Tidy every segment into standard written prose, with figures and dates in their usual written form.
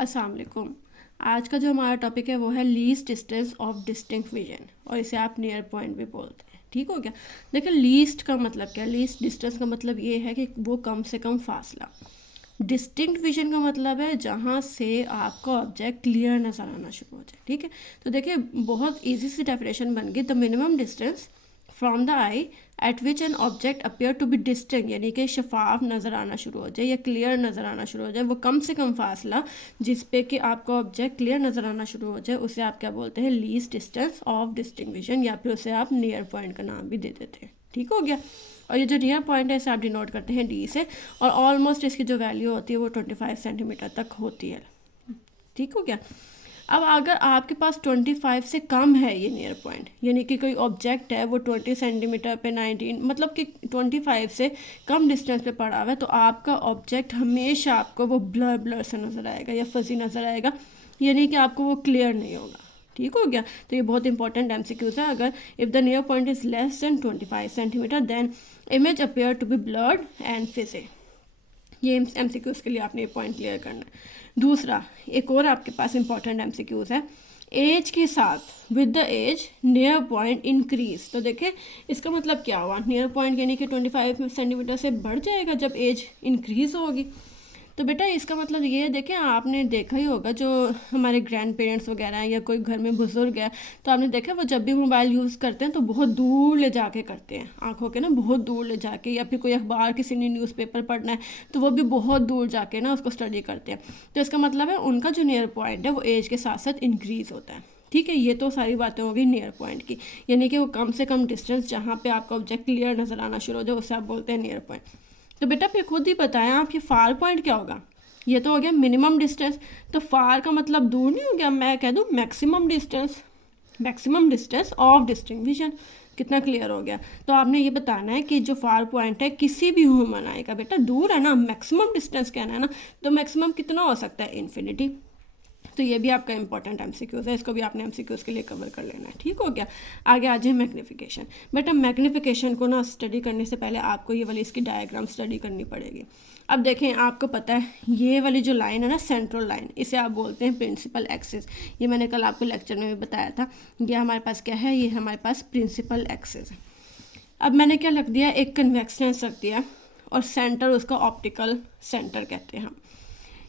अस्सलाम वालेकुम। आज का जो हमारा टॉपिक है वो है least distance of distinct vision, और इसे आप नियर पॉइंट भी बोलते हैं। ठीक हो गया। देखिए, लीस्ट का मतलब क्या है? लीस्ट डिस्टेंस का मतलब ये है कि वो कम से कम फासला। डिस्टिंक्ट विजन का मतलब है जहाँ से आपका ऑब्जेक्ट क्लियर नज़र आना शुरू हो जाए। ठीक है, तो देखिए बहुत इजी सी डेफिनेशन बन गई। The minimum distance from the eye at which an object appear to be distinct, यानी कि शफाफ नज़र आना शुरू हो जाए या क्लियर नज़र आना शुरू हो जाए, वो कम से कम फासला जिस पे कि आपका ऑब्जेक्ट क्लियर नज़र आना शुरू हो जाए, उसे आप क्या बोलते हैं? Least distance of distinct vision, या फिर उसे आप नियर पॉइंट का नाम भी दे देते हैं। ठीक हो गया। और ये जो नियर पॉइंट है इसे आप डिनोट करते हैं डी से, और ऑलमोस्ट इसकी जो वैल्यू होती है वो 25 सेंटीमीटर तक होती है। ठीक हो गया। अब अगर आपके पास 25 से कम है ये नियर पॉइंट, यानी कि कोई ऑब्जेक्ट है वो 20 सेंटीमीटर पे 19 मतलब कि 25 से कम डिस्टेंस पे पड़ा हुआ है, तो आपका ऑब्जेक्ट हमेशा आपको वो ब्लर ब्लर से नज़र आएगा या फजी नज़र आएगा, यानी कि आपको वो क्लियर नहीं होगा। ठीक हो गया। तो ये बहुत इंपॉर्टेंट एमसीक्यूज है। अगर if the near point is less than 25 centimetre then image appear to be blurred and fuzzy. ये एमसीक्यूज के लिए आपने ये पॉइंट क्लियर करना है। दूसरा, एक और आपके पास इंपॉर्टेंट एमसीक्यूज है। एज के साथ with the age near point increase. तो देखिए इसका मतलब क्या हुआ? नियर पॉइंट यानी कि 25 सेंटीमीटर से बढ़ जाएगा जब एज इंक्रीज होगी। तो बेटा इसका मतलब ये है, देखें आपने देखा ही होगा जो हमारे ग्रैंड पेरेंट्स वगैरह हैं या कोई घर में बुजुर्ग है, तो आपने देखा वो जब भी मोबाइल यूज़ करते हैं तो बहुत दूर ले जाके करते हैं, आंखों के ना बहुत दूर ले जाके, या फिर कोई अखबार किसी ने न्यूज़पेपर पढ़ना है तो वो भी बहुत दूर जाके ना उसको स्टडी करते हैं। तो इसका मतलब है उनका जो नियर पॉइंट है वो एज के साथ साथ इंक्रीज़ होता है। ठीक है, ये तो सारी बातें हो गई नियर पॉइंट की, यानी कि वो कम से कम डिस्टेंस जहाँ पे आपका ऑब्जेक्ट क्लियर नज़र आना शुरू हो जाए उसे आप बोलते हैं नियर पॉइंट। तो बेटा फिर खुद ही बताएं आप, ये फार पॉइंट क्या होगा? ये तो हो गया मिनिमम डिस्टेंस। तो फार का मतलब दूर नहीं हो गया, मैं कह दूँ maximum distance, maximum distance of distinct vision. कितना क्लियर हो गया? तो आपने ये बताना है कि जो फार पॉइंट है किसी भी ह्यूमन आई का, बेटा दूर है ना, मैक्सिमम डिस्टेंस कहना है ना, तो मैक्सिमम कितना हो सकता है? इन्फिनिटी। तो ये भी आपका इंपॉर्टेंट एमसीक्यूज है, इसको भी आपने एमसीक्यूज के लिए कवर कर लेना है। ठीक हो गया। आगे आ जाए मैग्नीफिकेशन। बेटा मैग्नीफिकेशन को ना स्टडी करने से पहले आपको ये वाली इसकी डायग्राम स्टडी करनी पड़ेगी। अब देखें, आपको पता है ये वाली जो लाइन है ना, सेंट्रल लाइन, इसे आप बोलते हैं प्रिंसिपल एक्सिस। ये मैंने कल आपको लेक्चर में भी बताया था। ये हमारे पास क्या है? ये हमारे पास प्रिंसिपल एक्सिस है। अब मैंने क्या रख दिया? एक कन्वेक्स लेंस रख दिया, और सेंटर उसका ऑप्टिकल सेंटर कहते हैं हम।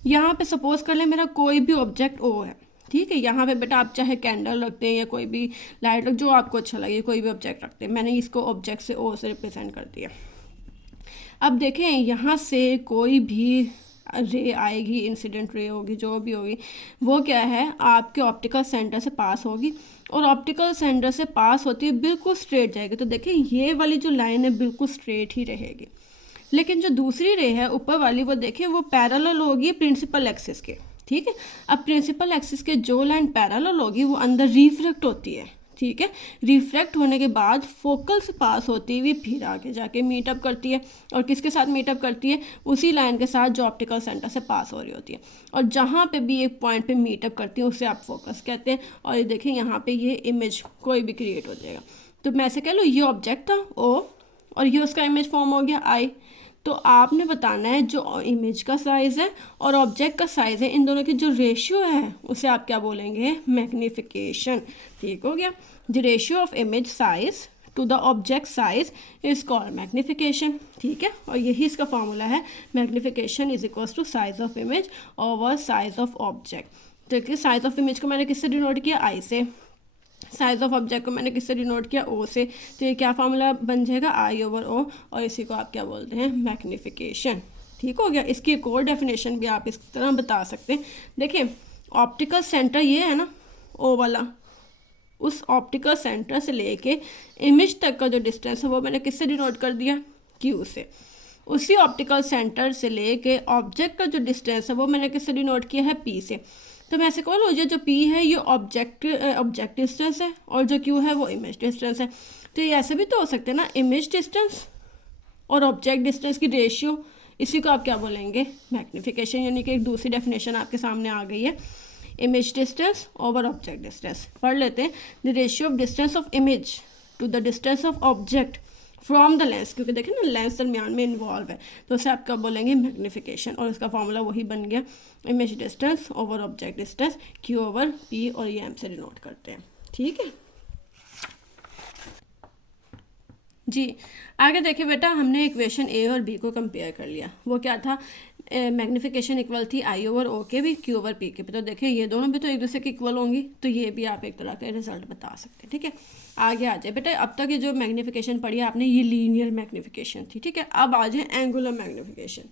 यहाँ पे सपोज कर ले मेरा कोई भी ऑब्जेक्ट ओ है। ठीक है, यहाँ पे बेटा आप चाहे कैंडल रखते हैं या कोई भी लाइट रख, जो आपको अच्छा लगे, कोई भी ऑब्जेक्ट रखते हैं। मैंने इसको ऑब्जेक्ट से ओ से रिप्रेजेंट कर दिया। अब देखें यहाँ से कोई भी रे आएगी, इंसिडेंट रे होगी, जो भी होगी, वो क्या है? आपके ऑप्टिकल सेंटर से पास होगी, और ऑप्टिकल सेंटर से पास होती है बिल्कुल स्ट्रेट जाएगी। तो देखें ये वाली जो लाइन है बिल्कुल स्ट्रेट ही रहेगी। लेकिन जो दूसरी रे है ऊपर वाली, वो देखें वो पैरेलल होगी प्रिंसिपल एक्सिस के। ठीक है, अब प्रिंसिपल एक्सिस के जो लाइन पैरेलल होगी वो अंदर रिफ्रैक्ट होती है। ठीक है, रिफ्रैक्ट होने के बाद फोकल से पास होती हुई फिर आगे जाके मीटअप करती है, और किसके साथ मीटअप करती है? उसी लाइन के साथ जो ऑप्टिकल सेंटर से पास हो रही होती है। और जहाँ पे भी एक पॉइंट पे मीटअप करती है उसे आप फोकस कहते हैं। और ये देखें यहाँ पे ये इमेज कोई भी क्रिएट हो जाएगा। तो मैं ऐसे कह लूँ ये ऑब्जेक्ट था ओ, और ये उसका इमेज फॉर्म हो गया आई। तो आपने बताना है जो इमेज का साइज़ है और ऑब्जेक्ट का साइज़ है, इन दोनों की जो रेशियो है उसे आप क्या बोलेंगे? मैग्नीफिकेशन। ठीक हो गया। The ratio of image size to the object size is called magnification. ठीक है, और यही इसका फॉर्मूला है, magnification is equals to size of image over size of object. तो साइज ऑफ इमेज को मैंने किससे डिनोट किया? आई से। साइज ऑफ ऑब्जेक्ट को मैंने किससे डिनोट किया? ओ से। तो ये क्या फार्मूला बन जाएगा? आई ओवर ओ, और इसी को आप क्या बोलते हैं? मैग्नीफिकेशन। ठीक हो गया। इसकी एक और डेफिनेशन भी आप इस तरह बता सकते हैं। देखिए ऑप्टिकल सेंटर ये है ना, ओ वाला, उस ऑप्टिकल सेंटर से लेके इमेज तक का जो डिस्टेंस है वो मैंने किससे डिनोट कर दिया? क्यू से। उसी ऑप्टिकल सेंटर से लेके ऑब्जेक्ट का जो डिस्टेंस है वो मैंने किससे डिनोट किया है? पी से। तो मैं ऐसे कह ये जो P है ये ऑब्जेक्ट डिस्टेंस है, और जो Q है वो इमेज डिस्टेंस है। तो ये ऐसे भी तो हो सकते हैं ना, इमेज डिस्टेंस और ऑब्जेक्ट डिस्टेंस की रेशियो, इसी को आप क्या बोलेंगे? मैग्नीफिकेशन। यानी कि एक दूसरी डेफिनेशन आपके सामने आ गई है, image distance over object distance. पढ़ लेते हैं। The ratio of distance of image to the distance of object from the lens, क्योंकि देखें ना लेंस दरमियान में इन्वॉल्व है, तो उसे आप क्या बोलेंगे, मैग्नीफिकेशन। और इसका फॉर्मूला वही बन गया, image distance over object distance, Q over P, और ये M से डिनोट करते हैं। ठीक है जी। आगे देखिए बेटा, हमने इक्वेशन ए और बी को कंपेयर कर लिया। वो क्या था, मैग्नीफिकेशन इक्वल थी आई ओवर ओ के भी, Q ओवर P के भी। तो देखिए ये दोनों भी तो एक दूसरे के इक्वल होंगी, तो ये भी आप एक तरह का रिजल्ट बता सकते हैं। ठीक है, आगे आ जाए बेटा। अब तक ये जो मैग्नीफिकेशन पढ़ी है आपने, ये लीनियर मैग्नीफिकेशन थी। ठीक है, अब आ जाए एंगुलर मैग्नीफिकेशन।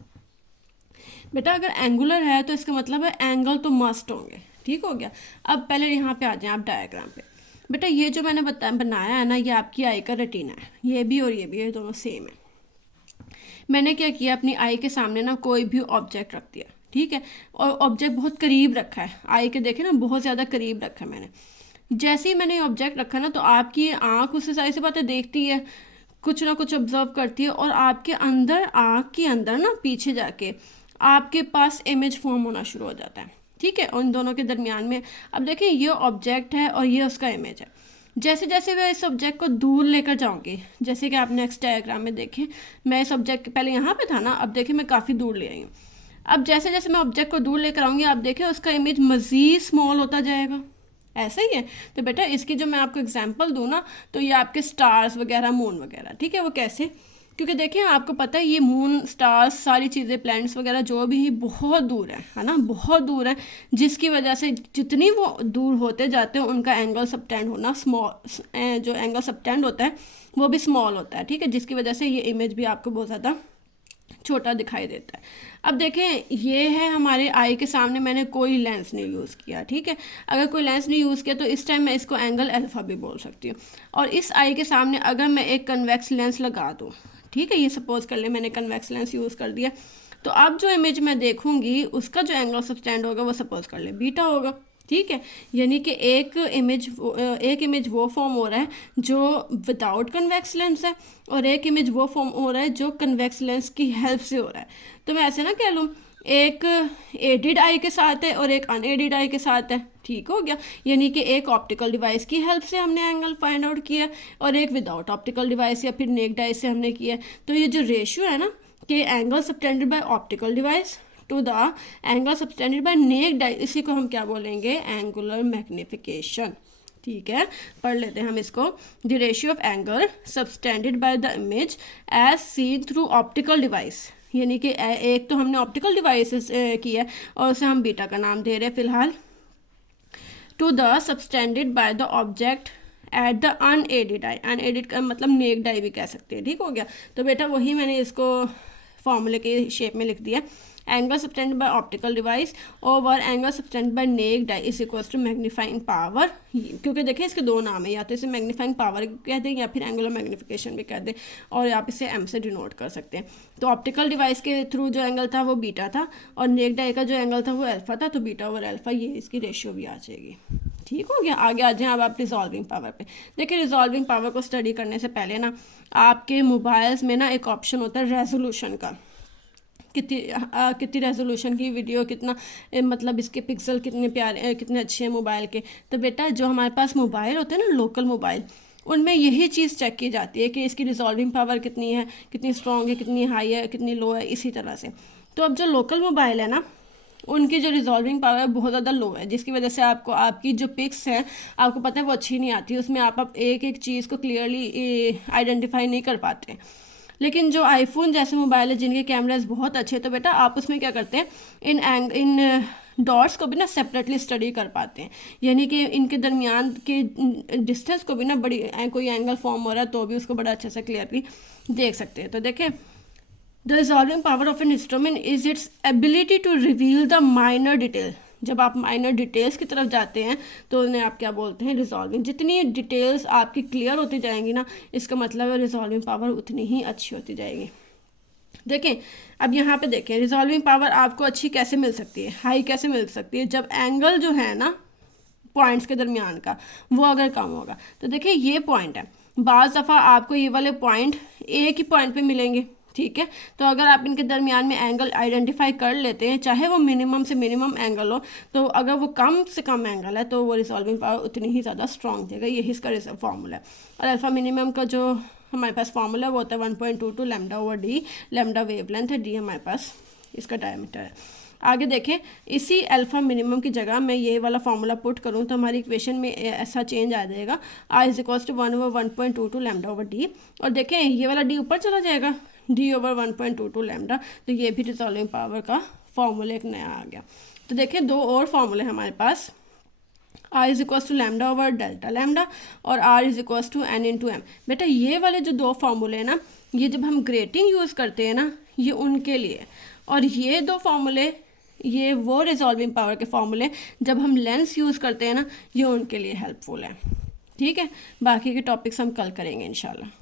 बेटा अगर एंगुलर है तो इसका मतलब है एंगल तो मस्ट होंगे। ठीक हो गया। अब पहले यहाँ पे आ जाए आप डायग्राम पे। बेटा ये जो मैंने बनाया है ना, ये आपकी आई का रेटिना है, ये भी और ये दोनों सेम है। मैंने क्या किया, अपनी आई के सामने ना कोई भी ऑब्जेक्ट रख दिया। ठीक है, और ऑब्जेक्ट बहुत करीब रखा है, आई के देखे ना बहुत ज़्यादा करीब रखा है मैंने। जैसे ही मैंने ऑब्जेक्ट रखा ना, तो आपकी आँख उससे सारी सी बातें देखती है, कुछ ना कुछ ऑब्जर्व करती है, और आपके अंदर, आँख के अंदर ना पीछे जाके आपके पास इमेज फॉर्म होना शुरू हो जाता है। ठीक है, उन दोनों के दरमियान में। अब देखिए ये ऑब्जेक्ट है और ये उसका इमेज है। जैसे जैसे मैं इस ऑब्जेक्ट को दूर लेकर जाऊंगी, जैसे कि आप नेक्स्ट डायग्राम में देखें, मैं इस ऑब्जेक्ट पहले यहाँ पे था ना, अब देखिए मैं काफ़ी दूर ले आई हूँ। अब जैसे जैसे मैं ऑब्जेक्ट को दूर लेकर आऊँगी, आप देखिए उसका इमेज मज़ीद स्मॉल होता जाएगा। ऐसा ही है। तो बेटा इसकी जो मैं आपको एग्जांपल दूँ ना, तो ये आपके स्टार्स वगैरह, मून वगैरह। ठीक है, वो कैसे, क्योंकि देखिए आपको पता है ये मून, स्टार्स, सारी चीज़ें, प्लैनेट्स वगैरह जो भी है बहुत दूर है ना, बहुत दूर है, जिसकी वजह से जितनी वो दूर होते जाते हैं उनका एंगल सबटेंड होना स्मॉल, जो एंगल सबटेंड होता है वो भी स्मॉल होता है। ठीक है, जिसकी वजह से ये इमेज भी आपको बहुत ज़्यादा छोटा दिखाई देता है। अब देखें ये है हमारे आई के सामने, मैंने कोई लेंस नहीं यूज़ किया। ठीक है, अगर कोई लेंस नहीं यूज़ किया तो इस टाइम मैं इसको एंगल अल्फ़ा भी बोल सकती हूँ। और इस आई के सामने अगर मैं एक कन्वेक्स लेंस लगा दूँ, ठीक है, ये सपोज कर ले मैंने कन्वेक्स लेंस यूज़ कर दिया, तो अब जो इमेज मैं देखूंगी उसका जो एंगल सबटेंड होगा वो सपोज कर ले बीटा होगा। ठीक है, यानी कि एक इमेज वो फॉर्म हो रहा है जो विदाउट कन्वेक्स लेंस है, और एक इमेज वो फॉर्म हो रहा है जो कन्वेक्स लेंस की हेल्प से हो रहा है। तो मैं ऐसे ना कह लूँ, एक एडिड आई के साथ है और एक अनएडिड आई के साथ है। ठीक हो गया, यानी कि एक ऑप्टिकल डिवाइस की हेल्प से हमने एंगल फाइंड आउट किया और एक विदाउट ऑप्टिकल डिवाइस या फिर नेक्ड आई से हमने किया। तो ये जो रेशियो है ना कि angle subtended by optical device to the angle subtended by naked eye, इसी को हम क्या बोलेंगे, एंगुलर मैग्निफिकेशन। ठीक है, पढ़ लेते हैं हम इसको। The ratio of angle subtended by the image as seen through optical device, यानी कि एक तो हमने ऑप्टिकल डिवाइसेस किया और उसे हम बीटा का नाम दे रहे हैं फिलहाल, to the subtended by the object at the unaided eye. Unaided का मतलब नेक्ड आई भी कह सकते हैं। ठीक हो गया, तो बेटा वही मैंने इसको फॉर्मूले के शेप में लिख दिया, angle subtended by optical device over angle subtended by naked eye is equals to magnifying power. क्योंकि देखिए इसके दो नाम है, या तो इसे मैग्नीफाइंग पावर कह दें या फिर एंगुलर मैग्नीफिकेशन भी कह दें, और आप इसे एम से डिनोट कर सकते हैं। तो ऑप्टिकल डिवाइस के थ्रू जो एंगल था वो बीटा था, और नेक्ड आई का जो एंगल था वो अल्फा था, तो बीटा ओवर अल्फा ये इसकी रेशियो भी आ जाएगी। ठीक हो गया, आगे आ जाए अब आप रिजॉल्विंग पावर पे। देखिए रिजॉल्विंग पावर को स्टडी करने से पहले ना आपके मोबाइल्स में ना एक ऑप्शन होता है रेजोल्यूशन का, कितनी रेजोल्यूशन की वीडियो, कितना मतलब इसके पिक्सल कितने प्यारे, कितने अच्छे हैं मोबाइल के। तो बेटा जो हमारे पास मोबाइल होते हैं ना, लोकल मोबाइल, उनमें यही चीज़ चेक की जाती है कि इसकी रिजॉल्विंग पावर कितनी है, कितनी स्ट्रॉन्ग है, कितनी हाई है, कितनी लो है, इसी तरह से। तो अब जो लोकल मोबाइल है ना, उनकी जो रिजॉल्विंग पावर बहुत ज़्यादा लो है, जिसकी वजह से आपको आपकी जो पिक्स है आपको पता है वो अच्छी नहीं आती, उसमें आप एक एक चीज़ को क्लियरली आइडेंटिफाई नहीं कर पाते। लेकिन जो आईफोन जैसे मोबाइल है जिनके कैमराज बहुत अच्छे, तो बेटा आप उसमें क्या करते हैं, इन डॉट्स को भी ना सेपरेटली स्टडी कर पाते हैं, यानी कि इनके दरमियान के डिस्टेंस को भी ना बड़ी कोई एंगल फॉर्म हो रहा है तो भी उसको बड़ा अच्छे से क्लियरली देख सकते हैं। तो देखें, the resolving power of an instrument is its ability to reveal the minor detail. जब आप माइनर डिटेल्स की तरफ जाते हैं तो उन्हें आप क्या बोलते हैं, रिजॉल्विंग। जितनी डिटेल्स आपकी क्लियर होती जाएंगी ना, इसका मतलब है रिजॉल्विंग पावर उतनी ही अच्छी होती जाएगी। देखें अब यहाँ पे देखें, रिजॉल्विंग पावर आपको अच्छी कैसे मिल सकती है, हाई कैसे मिल सकती है, जब एंगल जो है ना पॉइंट्स के दरमियान का वो अगर कम होगा। तो देखिए ये पॉइंट है, बाज़ दफ़ा आपको ये वाले पॉइंट एक ही पॉइंट पे मिलेंगे। ठीक है, तो अगर आप इनके दरमियान में एंगल आइडेंटिफाई कर लेते हैं, चाहे वो मिनिमम से मिनिमम एंगल हो, तो अगर वो कम से कम एंगल है तो वो रिजॉल्विंग पावर उतनी ही ज़्यादा स्ट्रॉन्ग देगा। यही इसका फॉर्मूला है। और अल्फ़ा मिनिमम का जो हमारे पास फार्मूला वो होता है 1.22 lambda over D, lambda wavelength है, डी हमारे पास इसका डायमीटर है। आगे देखें, इसी अल्फ़ा मिनिमम की जगह मैं ये वाला फार्मूला पुट करूँ तो हमारी इक्वेशन में ऐसा चेंज आ जाएगा, I is equals to 1/1.22 lambda over d, और देखें ये वाला डी ऊपर चला जाएगा, डी ओवर 1.22 लैम्डा, तो ये भी रिजॉल्विंग पावर का फार्मूला एक नया आ गया। तो देखें दो और फार्मूले हमारे पास, R is equals to lambda over delta lambda और R is equals to N into M. बेटा ये वाले जो दो फार्मूले हैं ना, ये जब हम ग्रेटिंग यूज़ करते हैं ना, ये उनके लिए, और ये दो फार्मूले ये वो रिजॉल्विंग पावर के फार्मूले जब हम लेंस यूज़ करते हैं ना, ये उनके लिए हेल्पफुल है। ठीक है, बाकी के टॉपिक्स हम कल करेंगे इंशाल्लाह।